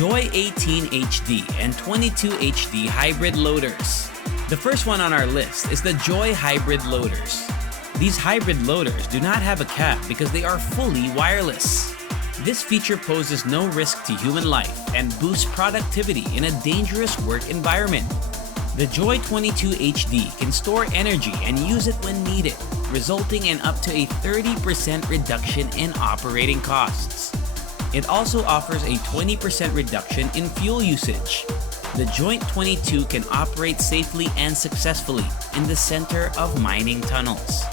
Joy 18 HD and 22 HD hybrid loaders. The first one on our list is the Joy hybrid loaders. These hybrid loaders do not have a cab because they are fully wireless. This feature poses no risk to human life and boosts productivity in a dangerous work environment. The Joy 22 HD can store energy and use it when needed, resulting in up to a 30% reduction in operating costs. It also offers a 20% reduction in fuel usage. The Joy 22 can operate safely and successfully in the center of mining tunnels.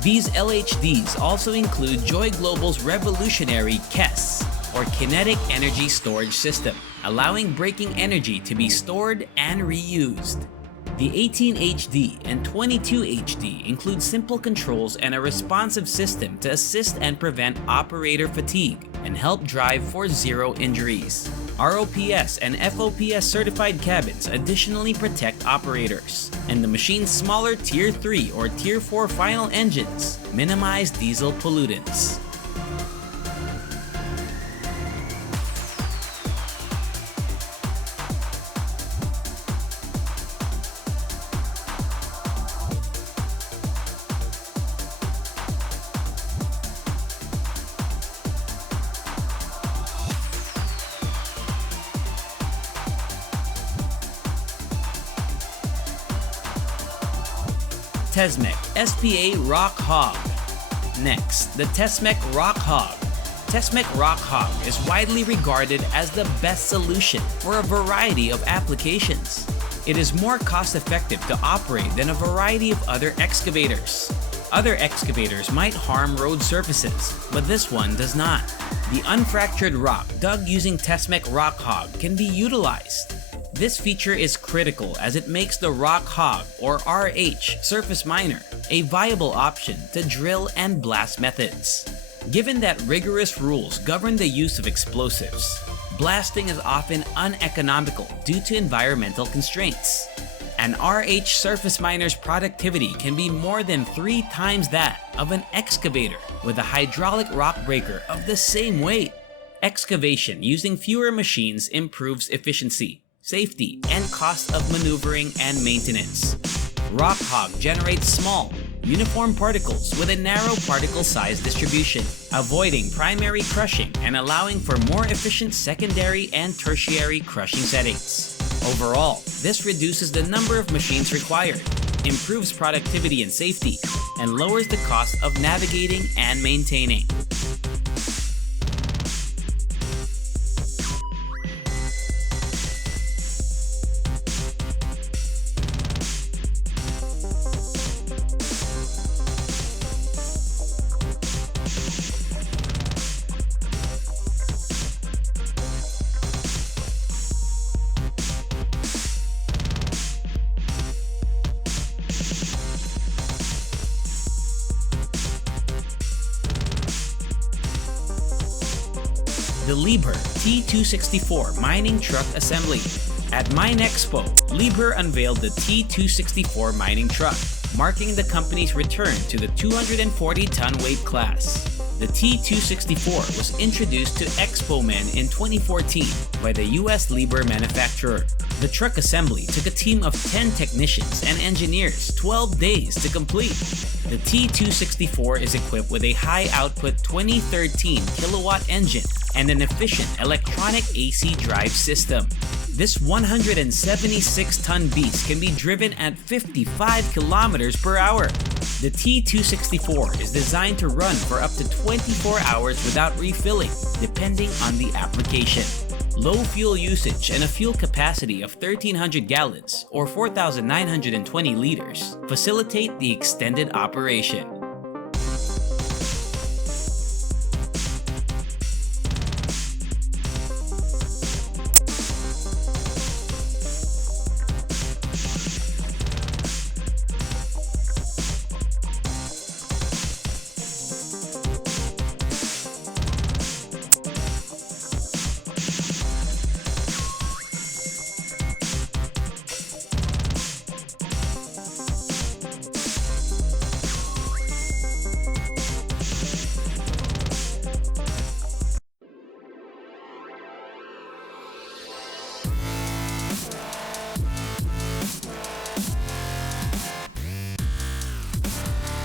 These LHDs also include Joy Global's revolutionary KES, or Kinetic Energy Storage System, allowing braking energy to be stored and reused. The 18 HD and 22 HD include simple controls and a responsive system to assist and prevent operator fatigue and help drive for zero injuries. ROPS and FOPS certified cabins additionally protect operators, and the machine's smaller Tier 3 or Tier 4 final engines minimize diesel pollutants. Tesmec SPA Rock Hawg. Next, the Tesmec Rock Hawg. Tesmec Rock Hawg is widely regarded as the best solution for a variety of applications. It is more cost-effective to operate than a variety of other excavators. Other excavators might harm road surfaces, but this one does not. The unfractured rock dug using Tesmec Rock Hawg can be utilized. This feature is critical as it makes the Rock Hawg, or RH, surface miner a viable option to drill and blast methods. Given that rigorous rules govern the use of explosives, blasting is often uneconomical due to environmental constraints. An RH surface miner's productivity can be more than 3 times that of an excavator with a hydraulic rock breaker of the same weight. Excavation using fewer machines improves efficiency, safety, and cost of maneuvering and maintenance. Rock Hawg generates small, uniform particles with a narrow particle size distribution, avoiding primary crushing and allowing for more efficient secondary and tertiary crushing settings. Overall, this reduces the number of machines required, improves productivity and safety, and lowers the cost of navigating and maintaining. The Liebherr T264 Mining Truck Assembly. At MineExpo, Liebherr unveiled the T264 mining truck, marking the company's return to the 240-ton weight class. The T264 was introduced to ExpoMen in 2014 by the US Liebherr manufacturer. The truck assembly took a team of 10 technicians and engineers 12 days to complete. The T264 is equipped with a high-output 2013 kilowatt engine and an efficient electronic AC drive system. This 176-ton beast can be driven at 55 kilometers per hour. The T264 is designed to run for up to 24 hours without refilling, depending on the application. Low fuel usage and a fuel capacity of 1,300 gallons or 4,920 liters facilitate the extended operation.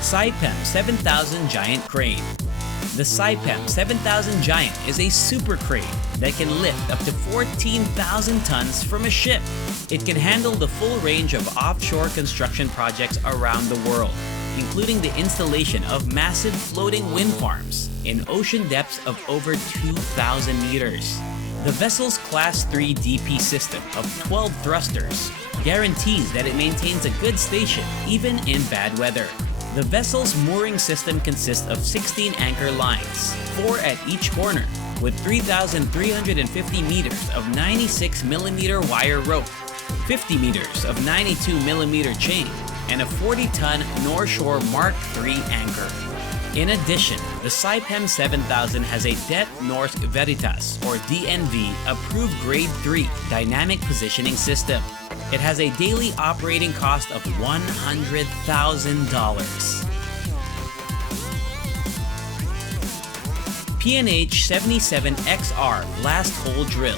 Sapiem 7000 Giant Crane. The Sapiem 7000 Giant is a super crane that can lift up to 14,000 tons from a ship. It can handle the full range of offshore construction projects around the world, including the installation of massive floating wind farms in ocean depths of over 2,000 meters. The vessel's Class 3 DP system of 12 thrusters guarantees that it maintains a good station even in bad weather. The vessel's mooring system consists of 16 anchor lines, 4 at each corner, with 3,350 meters of 96mm wire rope, 50 meters of 92mm chain, and a 40-ton North Shore Mark III anchor. In addition, the Sapiem 7000 has a Det Norsk Veritas, or DNV, approved Grade 3 dynamic positioning system. It has a daily operating cost of $100,000. P&H 77XR Blasthole Drill.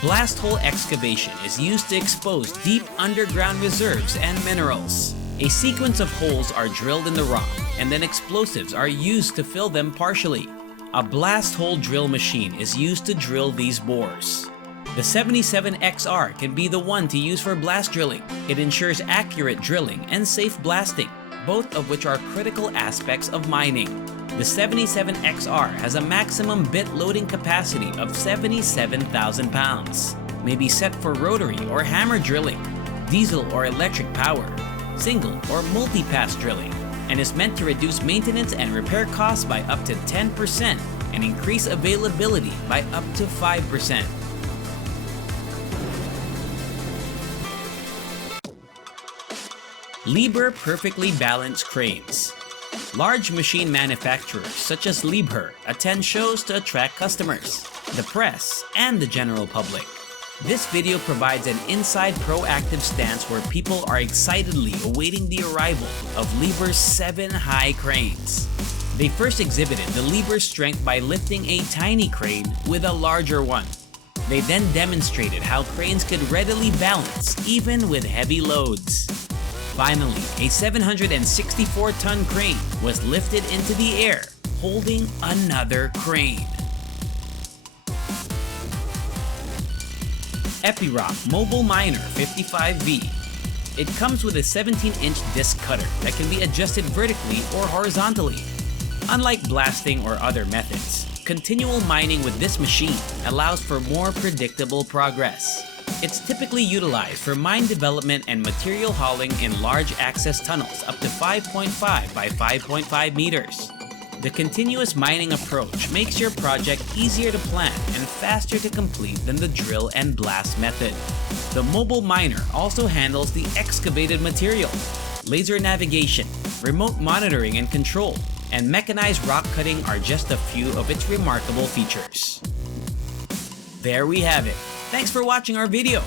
Blasthole excavation is used to expose deep underground reserves and minerals. A sequence of holes are drilled in the rock, and then explosives are used to fill them partially. A Blasthole drill machine is used to drill these bores. The 77XR can be the one to use for blast drilling. It ensures accurate drilling and safe blasting, both of which are critical aspects of mining. The 77XR has a maximum bit loading capacity of 77,000 pounds. May be set for rotary or hammer drilling, diesel or electric power, single or multi-pass drilling, and is meant to reduce maintenance and repair costs by up to 10% and increase availability by up to 5%. Liebherr Perfectly Balanced Cranes. Large machine manufacturers such as Liebherr attend shows to attract customers, the press, and the general public. This video provides an inside proactive stance where people are excitedly awaiting the arrival of Liebherr's 7 high cranes. They first exhibited the Liebherr's strength by lifting a tiny crane with a larger one. They then demonstrated how cranes could readily balance even with heavy loads. Finally, a 764-ton crane was lifted into the air, holding another crane. Epiroc Mobile Miner 55V. It comes with a 17-inch disc cutter that can be adjusted vertically or horizontally. Unlike blasting or other methods, continual mining with this machine allows for more predictable progress. It's typically utilized for mine development and material hauling in large access tunnels up to 5.5 by 5.5 meters. The continuous mining approach makes your project easier to plan and faster to complete than the drill and blast method. The mobile miner also handles the excavated material, laser navigation, remote monitoring and control, and mechanized rock cutting are just a few of its remarkable features. There we have it. Thanks for watching our video.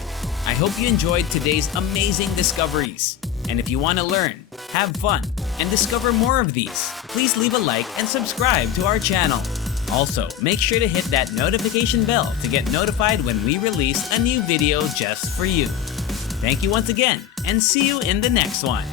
I hope you enjoyed today's amazing discoveries. And if you want to learn, have fun, and discover more of these, please leave a like and subscribe to our channel. Also, make sure to hit that notification bell to get notified when we release a new video just for you. Thank you once again, and see you in the next one.